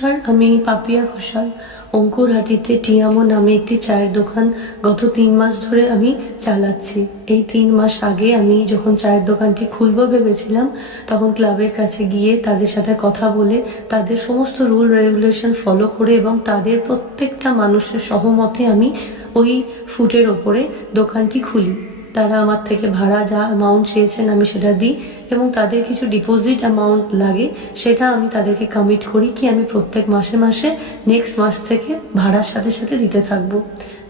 নমস্কার আমি পাপিয়া ঘোষাল অঙ্কুরহাটিতে টিয়ামো নামে একটি চায়ের দোকান গত তিন মাস ধরে আমি চালাচ্ছি এই তিন মাস আগে আমি যখন চায়ের দোকানটি খুলব ভেবেছিলাম তখন ক্লাবের কাছে গিয়ে তাদের সাথে কথা বলে তাদের সমস্ত রুল রেগুলেশন ফলো করে এবং তাদের প্রত্যেকটা মানুষের সহমতে আমি ওই ফুটের ওপরে দোকানটি খুলি তারা আমার থেকে ভাড়া যা অ্যামাউন্ট চেয়েছেন আমি সেটা দিই এবং তাদের কিছু ডিপোজিট অ্যামাউন্ট লাগে সেটা আমি তাদেরকে কমিট করি কি আমি প্রত্যেক মাসে মাসে নেক্সট মাস থেকে ভাড়ার সাথে সাথে দিতে থাকব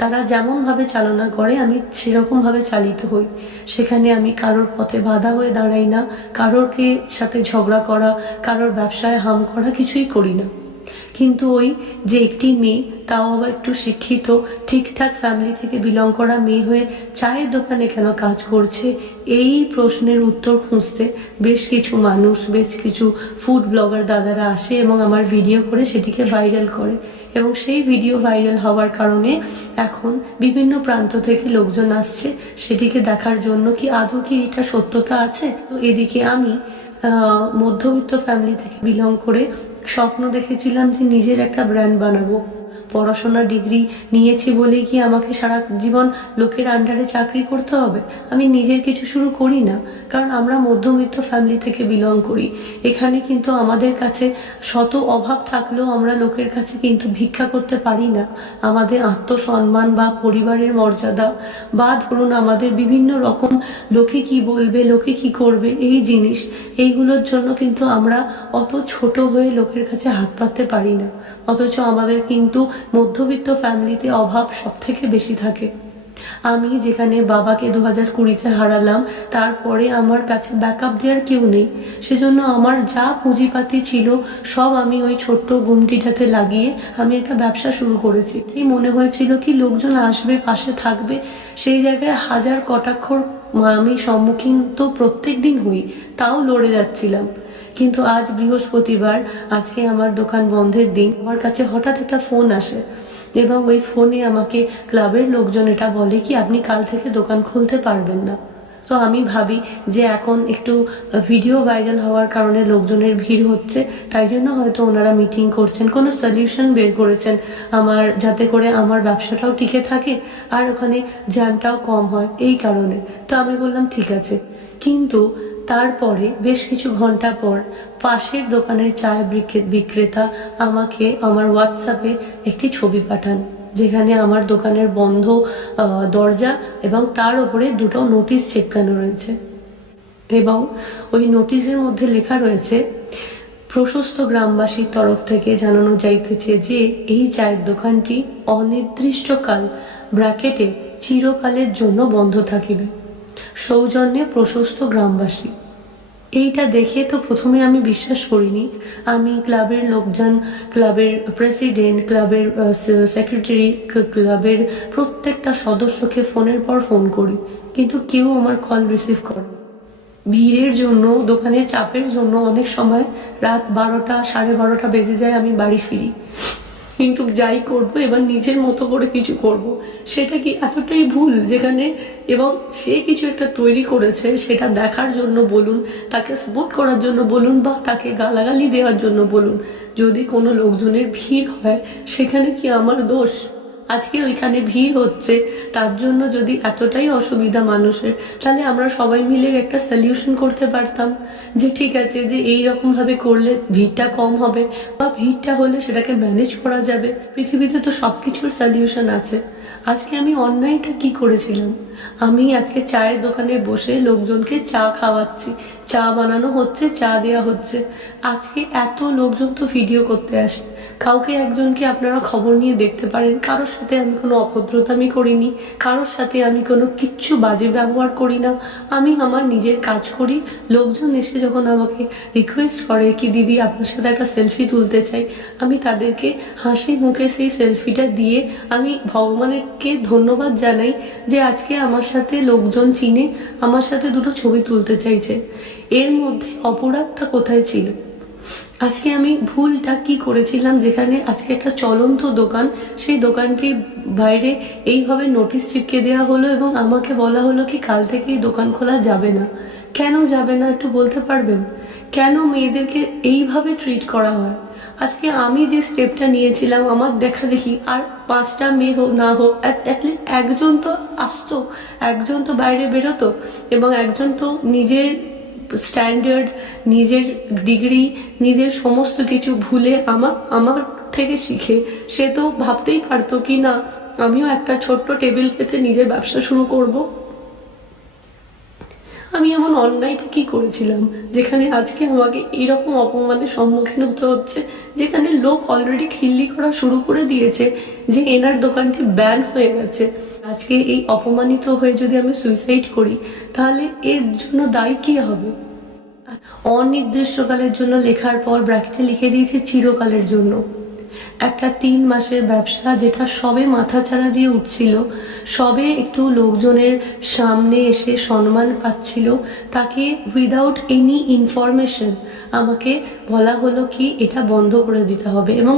তারা যেমনভাবে চালনা করে আমি সেরকমভাবে চালিত হই সেখানে আমি কারোর পথে বাধা হয়ে দাঁড়াই না কারোরকে সাথে ঝগড়া করা কারোর ব্যবসায় হাম করা কিছুই করি না কিন্তু ওই যে একটি মেয়ে তাও আবার একটু শিক্ষিত ঠিকঠাক ফ্যামিলি থেকে বিলং করা মেয়ে হয়ে চায়ের দোকানে কেন কাজ করছে এই প্রশ্নের উত্তর খুঁজতে বেশ কিছু মানুষ বেশ কিছু ফুড ব্লগার দাদারা আসে এবং আমার ভিডিও করে সেটিকে ভাইরাল করে এবং সেই ভিডিও ভাইরাল হওয়ার কারণে এখন বিভিন্ন প্রান্ত থেকে লোকজন আসছে সেটিকে দেখার জন্য কি আদৌ কি এটা সত্যতা আছে তো এদিকে আমি মধ্যবিত্ত ফ্যামিলি থেকে বিলং করে স্বপ্ন দেখেছিলাম যে নিজের একটা ব্র্যান্ড বানাবো পড়াশোনা ডিগ্রি নিয়েছি বলেই কি আমাকে সারা জীবন লোকের আন্ডারে চাকরি করতে হবে আমি নিজের কিছু শুরু করি না কারণ আমরা মধ্যবিত্ত ফ্যামিলি থেকে বিলং করি এখানে কিন্তু আমাদের কাছে শত অভাব থাকলেও আমরা লোকের কাছে কিন্তু ভিক্ষা করতে পারি না আমাদের আত্মসম্মান বা পরিবারের মর্যাদা বা ধরুন আমাদের বিভিন্ন রকম লোকে কি বলবে লোকে কি করবে এই জিনিস এইগুলোর জন্য কিন্তু আমরা অত ছোট হয়ে লোকের কাছে হাত পাততে পারি না অথচ আমাদের কিন্তু মধ্যবিত্ত ফ্যামিলিতে অভাব সব থেকে বেশি থাকে আমি যেখানে বাবাকে দু হাজার কুড়িতে হারালাম তারপরে আমার কাছে ব্যাক আপ দেওয়ার কেউ নেই সেজন্য আমার যা পুঁজিপাতি ছিল সব আমি ওই ছোট্ট গুমটিটাতে লাগিয়ে আমি একটা ব্যবসা শুরু করেছি এই মনে হয়েছিল কি লোকজন আসবে পাশে থাকবে সেই জায়গায় হাজার কটাক্ষর আমি সম্মুখীন তো প্রত্যেক দিন হই তাও লড়ে যাচ্ছিলাম কিন্তু আজ বৃহস্পতিবার আজকে আমার দোকান বন্ধের দিন আমার কাছে হঠাৎ একটা ফোন আসে এবং ওই ফোনে আমাকে ক্লাবের লোকজন এটা বলে কি আপনি কাল থেকে দোকান খুলতে পারবেন না তো আমি ভাবি যে এখন একটু ভিডিও ভাইরাল হওয়ার কারণে লোকজনের ভিড় হচ্ছে তাই জন্য হয়তো ওনারা মিটিং করছেন কোনো সলিউশন বের করেছেন আমার যাতে করে আমার ব্যবসাটাও টিকে থাকে আর ওখানে জ্যামটাও কম হয় এই কারণে তো আমি বললাম ঠিক আছে কিন্তু তারপরে বেশ কিছু ঘন্টা পর পাশের দোকানের চায় বিক্রেতা আমাকে আমার হোয়াটসঅ্যাপে একটি ছবি পাঠান যেখানে আমার দোকানের বন্ধ দরজা এবং তার ওপরে দুটো নোটিশ চেপকানো রয়েছে এবং ওই নোটিশের মধ্যে লেখা রয়েছে প্রশস্ত গ্রামবাসীর তরফ থেকে জানানো যাইতেছে যে এই চায়ের দোকানটি অনির্দিষ্টকাল ব্র্যাকেটে চিরকালের জন্য বন্ধ থাকিবে সৌজন্যে প্রশস্ত গ্রামবাসী এইটা দেখে তো প্রথমে আমি বিশ্বাস করিনি আমি ক্লাবের লোকজন ক্লাবের প্রেসিডেন্ট ক্লাবের সেক্রেটারি ক্লাবের প্রত্যেকটা সদস্যকে ফোনের পর ফোন করি কিন্তু কেউ আমার কল রিসিভ করে ভিড়ের জন্য দোকানের চাপের জন্য অনেক সময় রাত বারোটা সাড়ে বারোটা বেজে যায় আমি বাড়ি ফিরি কিন্তু যাই করব এবার নিজের মতো করে কিছু করব। সেটা কি এতটাই ভুল যেখানে এবং সে কিছু একটা তৈরি করেছে সেটা দেখার জন্য বলুন তাকে সাপোর্ট করার জন্য বলুন বা তাকে গালাগালি দেওয়ার জন্য বলুন যদি কোনো লোকজনের ভিড় হয় সেখানে কি আমার দোষ আজকে ওইখানে ভিড় হচ্ছে তার জন্য যদি এতটাই অসুবিধা মানুষের তাহলে আমরা সবাই মিলে একটা সলিউশন করতে পারতাম যে ঠিক আছে যে এই ভাবে করলে ভিড়টা কম হবে বা ভিড়টা হলে সেটাকে ম্যানেজ করা যাবে পৃথিবীতে তো সব কিছুর সলিউশন আছে আজকে আমি অন্যায়টা কি করেছিলাম আমি আজকে চায়ের দোকানে বসে লোকজনকে চা খাওয়াচ্ছি চা বানানো হচ্ছে চা দেওয়া হচ্ছে আজকে এত লোকজন তো ভিডিও করতে আসে কাউকে একজনকে আপনারা খবর নিয়ে দেখতে পারেন কারোর সাথে আমি কোনো অভদ্রতা আমি করিনি কারোর সাথে আমি কোনো কিচ্ছু বাজে ব্যবহার করি না আমি আমার নিজের কাজ করি লোকজন এসে যখন আমাকে রিকোয়েস্ট করে কি দিদি আপনার সাথে একটা সেলফি তুলতে চাই আমি তাদেরকে হাসি মুখে সেই সেলফিটা দিয়ে আমি ভগবানের সবাইকে ধন্যবাদ জানাই যে আজকে আমার সাথে লোকজন চিনে আমার সাথে দুটো ছবি তুলতে চাইছে এর মধ্যে অপরাধটা কোথায় ছিল আজকে আমি ভুলটা কি করেছিলাম যেখানে আজকে একটা চলন্ত দোকান সেই দোকানটির বাইরে এইভাবে নোটিশ চিপকে দেওয়া হলো এবং আমাকে বলা হলো কি কাল থেকে এই দোকান খোলা যাবে না কেন যাবে না একটু বলতে পারবেন কেন মেয়েদেরকে এইভাবে ট্রিট করা হয় আজকে আমি যে স্টেপটা নিয়েছিলাম আমার দেখা দেখি আর পাঁচটা মেয়ে হোক না হোক অ্যাটলিস্ট একজন তো আসতো একজন তো বাইরে বেরোতো এবং একজন তো নিজের স্ট্যান্ডার্ড নিজের ডিগ্রি নিজের সমস্ত কিছু ভুলে আমার আমার থেকে শিখে সে তো ভাবতেই পারতো কি না আমিও একটা ছোট্ট টেবিল পেতে নিজের ব্যবসা শুরু করবো আমি এমন অন্যায়টা কি করেছিলাম যেখানে আজকে আমাকে এইরকম অপমানের সম্মুখীন হতে হচ্ছে যেখানে লোক অলরেডি খিল্লি করা শুরু করে দিয়েছে যে এনার দোকানটি ব্যান হয়ে গেছে আজকে এই অপমানিত হয়ে যদি আমি সুইসাইড করি তাহলে এর জন্য দায়ী কি হবে অনির্দিষ্টকালের জন্য লেখার পর ব্র্যাকেটে লিখে দিয়েছে চিরকালের জন্য একটা তিন মাসের ব্যবসা যেটা সবে মাথাচাড়া দিয়ে উঠছিল সবে একটু লোকজনের সামনে এসে সম্মান পাচ্ছিল তাকে উইদাউট এনি ইনফরমেশন আমাকে বলা হলো কি এটা বন্ধ করে দিতে হবে এবং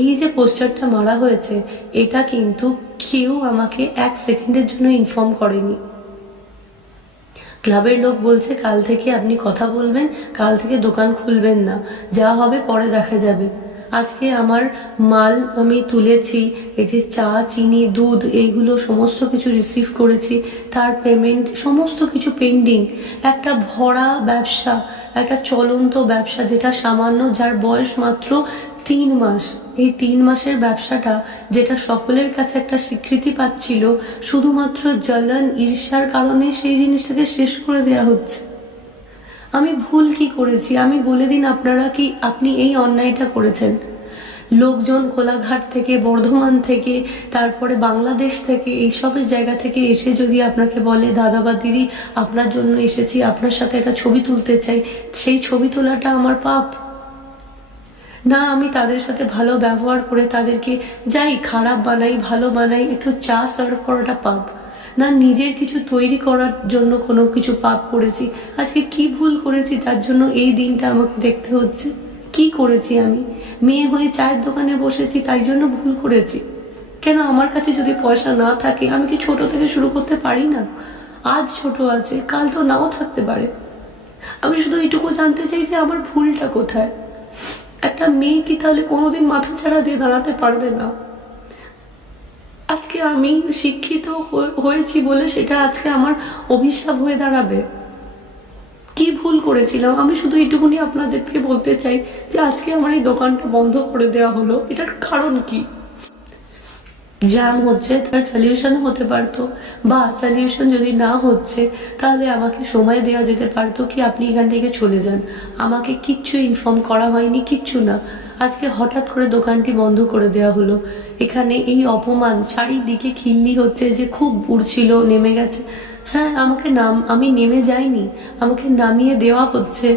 এই যে পোস্টারটা মারা হয়েছে এটা কিন্তু কেউ আমাকে এক সেকেন্ডের জন্য ইনফর্ম করেনি ক্লাবের লোক বলছে কাল থেকে আপনি কথা বলবেন কাল থেকে দোকান খুলবেন না যা হবে পরে দেখা যাবে আজকে আমার মাল আমি তুলেছি এই যে চা চিনি দুধ এইগুলো সমস্ত কিছু রিসিভ করেছি তার পেমেন্ট সমস্ত কিছু পেন্ডিং একটা ভরা ব্যবসা একটা চলন্ত ব্যবসা যেটা সামান্য যার বয়স মাত্র তিন মাস এই তিন মাসের ব্যবসাটা যেটা সকলের কাছে একটা স্বীকৃতি পাচ্ছিল শুধুমাত্র জলন ঈর্ষার কারণে সেই জিনিসটাকে শেষ করে দেয়া হচ্ছে আমি ভুল কি করেছি আমি বলে দিন আপনারা কি আপনি এই অন্যায়টা করেছেন লোকজন কোলাঘাট থেকে বর্ধমান থেকে তারপরে বাংলাদেশ থেকে এইসবের জায়গা থেকে এসে যদি আপনাকে বলে দাদা বা দিদি আপনার জন্য এসেছি আপনার সাথে একটা ছবি তুলতে চাই সেই ছবি তোলাটা আমার পাপ না আমি তাদের সাথে ভালো ব্যবহার করে তাদেরকে যাই খারাপ বানাই ভালো বানাই একটু চা সার্ভ করাটা পাপ না নিজের কিছু তৈরি করার জন্য কোনো কিছু পাপ করেছি আজকে কি ভুল করেছি তার জন্য এই দিনটা আমাকে দেখতে হচ্ছে কি করেছি আমি মেয়ে হয়ে চায়ের দোকানে বসেছি তাই জন্য ভুল করেছি কেন আমার কাছে যদি পয়সা না থাকে আমি কি ছোট থেকে শুরু করতে পারি না আজ ছোট আছে কাল তো নাও থাকতে পারে আমি শুধু এটুকু জানতে চাই যে আমার ভুলটা কোথায় একটা মেয়ে কি তাহলে কোনোদিন মাথা ছাড়া দিয়ে দাঁড়াতে পারবে না আজকে আমি শিক্ষিত হয়েছি বলে সেটা আজকে আমার অভিশাপ হয়ে দাঁড়াবে কি ভুল করেছিলাম আমি শুধু এটুকুনি আপনাদেরকে বলতে চাই যে আজকে আমার এই দোকানটা বন্ধ করে দেওয়া হলো এটার কারণ কি জ্যাম হচ্ছে তার সলিউশন হতে পারতো বা সলিউশন যদি না হচ্ছে তাহলে আমাকে সময় দেওয়া যেতে পারতো কি আপনি এখান থেকে চলে যান আমাকে কিচ্ছু ইনফর্ম করা হয়নি কিচ্ছু না আজকে হঠাৎ করে দোকানটি বন্ধ করে দেওয়া হলো এখানে এই অপমান চারিদিকে খিল্লি হচ্ছে যে খুব উড়ছিল নেমে গেছে হ্যাঁ আমাকে নাম আমি নেমে যাইনি আমাকে নামিয়ে দেওয়া হচ্ছে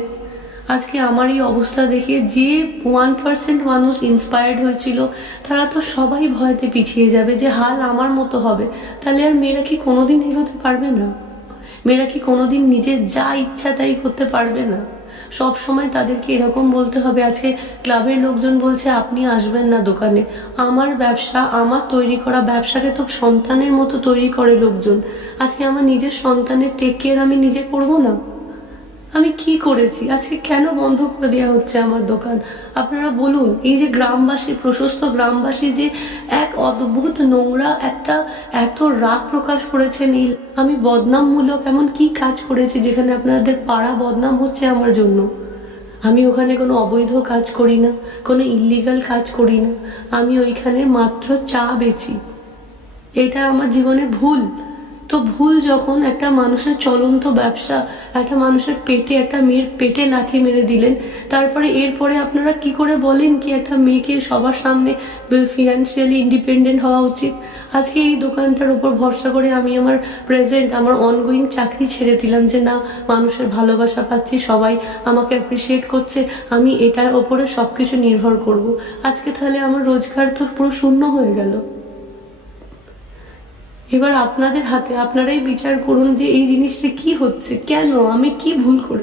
আজকে আমার এই অবস্থা দেখে যে ওয়ান পার্সেন্ট মানুষ ইন্সপায়ার্ড হয়েছিল তারা তো সবাই ভয়তে পিছিয়ে যাবে যে হাল আমার মতো হবে তাহলে আর মেয়েরা কি কোনোদিন এগোতে পারবে না মেয়েরা কি কোনোদিন নিজের যা ইচ্ছা তাই করতে পারবে না সব সময় তাদেরকে এরকম বলতে হবে আজকে ক্লাবের লোকজন বলছে আপনি আসবেন না দোকানে আমার ব্যবসা আমার তৈরি করা ব্যবসাকে তো সন্তানের মতো তৈরি করে লোকজন আজকে আমার নিজের সন্তানের টেক কেয়ার আমি নিজে করব না আমি কি করেছি আজকে কেন বন্ধ করে দেওয়া হচ্ছে আমার দোকান আপনারা বলুন এই যে গ্রামবাসী প্রশস্ত গ্রামবাসী যে এক অদ্ভুত নোংরা একটা এত রাগ প্রকাশ করেছে নীল আমি বদনামমূলক এমন কি কাজ করেছি যেখানে আপনাদের পাড়া বদনাম হচ্ছে আমার জন্য আমি ওখানে কোনো অবৈধ কাজ করি না কোনো ইলিগাল কাজ করি না আমি ওইখানে মাত্র চা বেচি এটা আমার জীবনে ভুল তো ভুল যখন একটা মানুষের চলন্ত ব্যবসা একটা মানুষের পেটে একটা মেয়ের পেটে লাথি মেরে দিলেন তারপরে এরপরে আপনারা কি করে বলেন কি একটা মেয়েকে সবার সামনে ফিনান্সিয়ালি ইন্ডিপেন্ডেন্ট হওয়া উচিত আজকে এই দোকানটার উপর ভরসা করে আমি আমার প্রেজেন্ট আমার অনগোয়িং চাকরি ছেড়ে দিলাম যে না মানুষের ভালোবাসা পাচ্ছি সবাই আমাকে অ্যাপ্রিসিয়েট করছে আমি এটার ওপরে সব কিছু নির্ভর করব আজকে তাহলে আমার রোজগার তো পুরো শূন্য হয়ে গেল এবার আপনাদের হাতে আপনারাই বিচার করুন যে এই জিনিসটা কি হচ্ছে কেন আমি কি ভুল করে